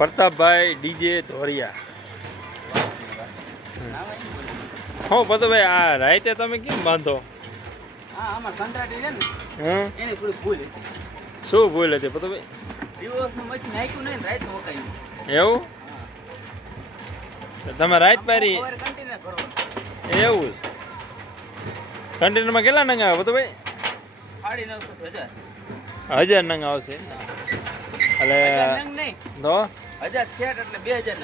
Pratapbhai DJ ધોરિયા. હો પતુભાઈ આ રાતે તમે કેમ બાંધો? શું ભૂલ હતી પતુભાઈ એવું? તમે રાત પારી એવું છે. કન્ટેનરમાં કેટલા નંગ આવે પતુભાઈ હજાર નંગ આવશે. એટલે બે હજાર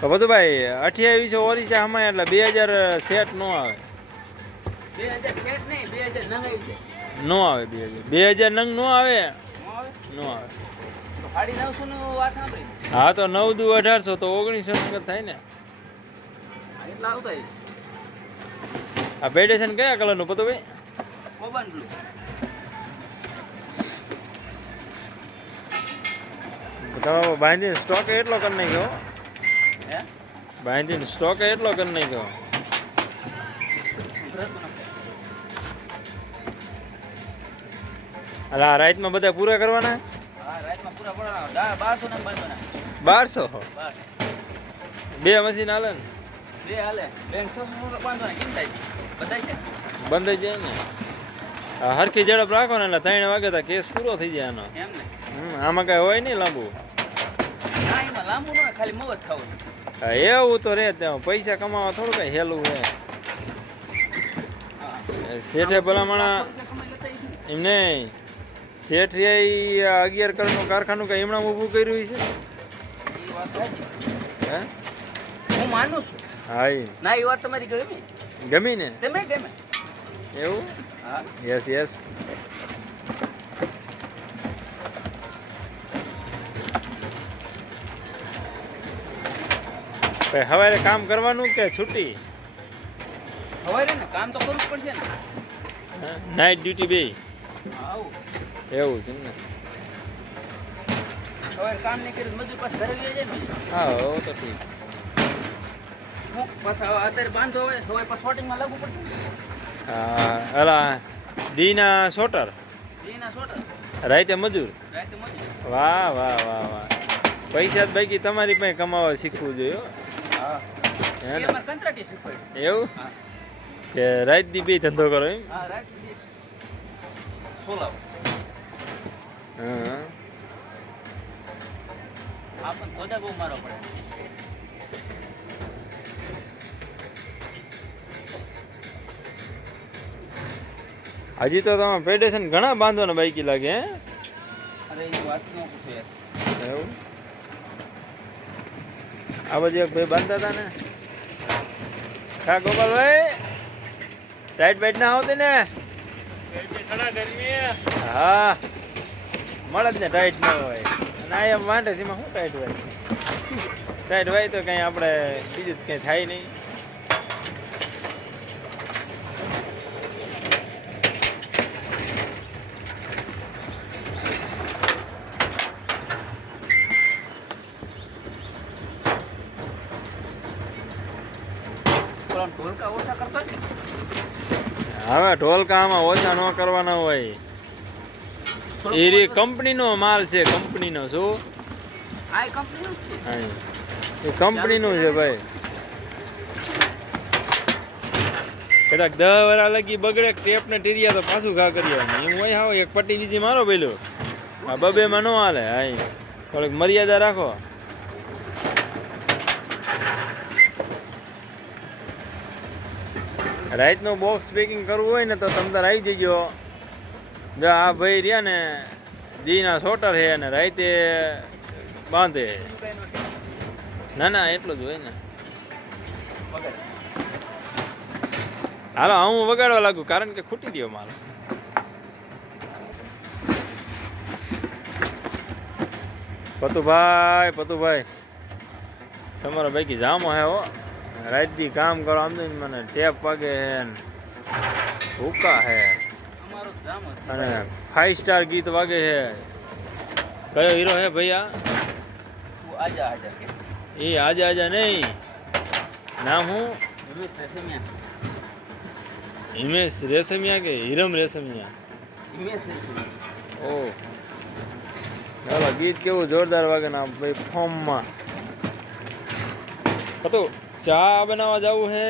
તો બધું ભાઈ અઠ્યાવીસો ઓરિસા હમાય એટલે બે હજાર સેટ નો આવે. નો આવે બે હજાર. બે હજાર નંગ નો આવે? ન આવે. હા, તો નવ દુ અઢારસો, તો ઓગણીસો નંગ થાય ને. આ પેડેશન કયા કલરનું કોબાન બ્લુ તમે બાંધીને સ્ટોક એટલો કરી નાખ્યો. ગયો બાંધીને સ્ટોક એટલો કરી નાખ્યો. એટલે આ રાતમાં બધા પૂરા કરવાના? પૂરા બારસો બે મશીન હાલે ને? બે બંધ થઈ જાય ને? હરખી ઝડપ રાખો ને એટલે ત્રણ વાગે તો કેસ પૂરો થઈ જાય આનો. એમ ને. આમાં કઈ હોય નહીં લાંબુ? લાંબુ ન ખાલી મગજ થવું એવું તો રે ત્યાં પૈસા કમાવા થોડું કઈ હેલું હે. શેઠે ભલામણા એમ નહીં. શેઠ રે અગિયાર કરોડનું કારખાનું કઈ હમણાં ઊભું કર્યું છે. હે? હું માનું છું. હા ના એ વાત તમારી ગમી? ગમી ને તમે ગમે. એવું? હા. Yes yes. સવારે કામ કરવાનું કે છૂટી? હવે ને કામ તો કરવું પડશે ને. નાઇટ ડ્યુટી બે. એવું છે ને હવે કામ નહીં કર્યું મજૂર પાસે ઘરે લઈ જાય ને. હા હો તો ઠીક. હું પાછા અત્યારે બાંધો હોય તો પાછું શોર્ટિંગમાં લાગવું પડશે હા અલા દીના શોટર રાતે મજૂર? રાતે મજૂર. વાહ વાહ વાહ વાહ. પૈસા જ બાકી તમારી પાસે કમાવા શીખવું જોઈએ ને એવું? કે રાત દી બે ધંધો કરો એમ? હજી તો તમે ફેડરેશન ઘણા બાંધવાના બાઈકી લાગે હે? અરે એ વાત ન પૂછો યાર એવું આ બાજુ એક ભાઈ બાંધતા હતા ને. હા, ગોપાલભાઈ. ટાઈટ બાઈટ ના આવતી ને? હા. મળે જ ને ટાઈટ ના હોય. અને આ એમ માંડે છે, એમાં શું ટાઈટ હોય? ટાઈટ હોય તો કંઈ આપણે બીજું કંઈ થાય નહીં. પેલા ઢોલકા ઓછા કરતા જ ને. હવે ઢોલકામાં ઓછા ન કરવાના હોય. એ કંપની કંપનીનો માલ છે કંપનીનો શું? આ કંપનીનું જ છે. એ કંપનીનું છે ભાઈ. કદાચ દહ વરા લગી બગડે ટેપ ને ટીરિયા તો પાછું ઘા કરી એમ હોય આવો એક પટ્ટી બીજી મારો પેલું આ બબે માં ન હાલે હા થોડીક મર્યાદા રાખો. રાતનું બોક્સ પેકિંગ કરવું હોય ને તો તમે તાર આવી જજો. જો આ ભાઈ રહ્યા ને, દીના સોટર છે અને રાઈતે બાંધે. ના ના, એટલું જ હોય ને. હાલો, હું વગાડવા લાગુ, કારણ કે ખૂટી ગયો મારો. પતુભાઈ પતુભાઈ. તમારો બાકી જામો હે હો. રાત દી કામ કરો આમ તો મને ટેપ વાગે હે ને હુકા હે અમારું જ જામ જ છે. અને ફાઈવ સ્ટાર ગીત વાગે છે કયો હીરો હે ભૈયા તું આજા આજા કે એ આજા આજા નહીં નામ હું રમેશ રેશમિયા હિમેશ રેશમિયા કે હિરમ રેશમિયા હિમેશ રેશમિયા ઓ ઓલા ગીત કેવું જોરદાર વાગે ને આમ ભાઈ ફોર્મમાં તો ચા બનાવવા જવું છે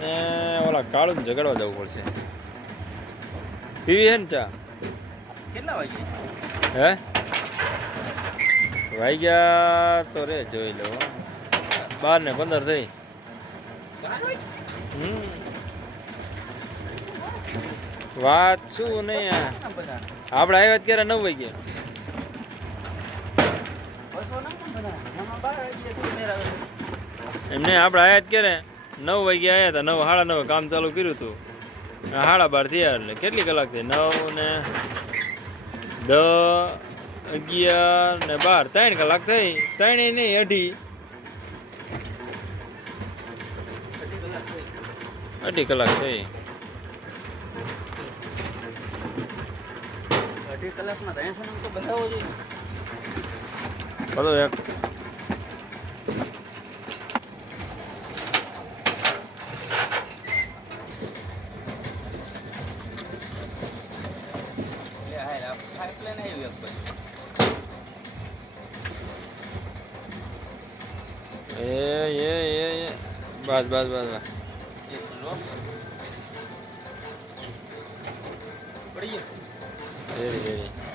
ને ઓલા કાળું ઝઘડવા જવું પડશે. પીવી છે ને ચા? કેટલા વાગે હે? વાગ્યા તો રે જોઈ લો. બાર ને પંદર થઈ. વાત શું નહીં આપણે આવ્યા ક્યારે નવ વાગ્યા બસો ના કેમ બધા આમાં બાર વાગે તો મેર આવે એમને આપણે આયા જ ક્યારે? નવ વાગ્યા આવ્યા હતા નવ સાડા નવે કામ ચાલુ કર્યું હતું. સાડા બાર થયા એટલે કેટલી કલાક થઈ? નવ ને દસ અગિયાર ને બાર. ત્રણ કલાક થઈ. ત્રણે નહીં અઢી. અઢી કલાક થઈ. અઢી કલાકમાં તો એક બસ બસ બસ બસ. પડી ગયો.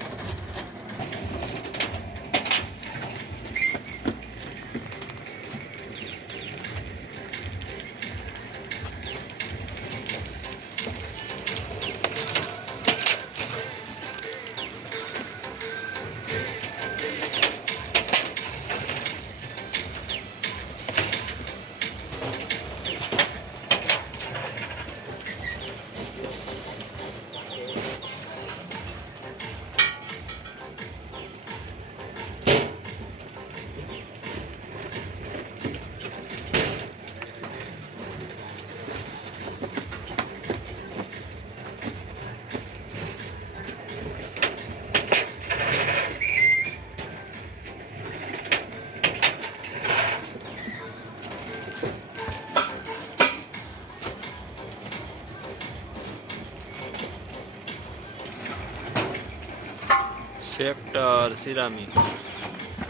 Sector ceramic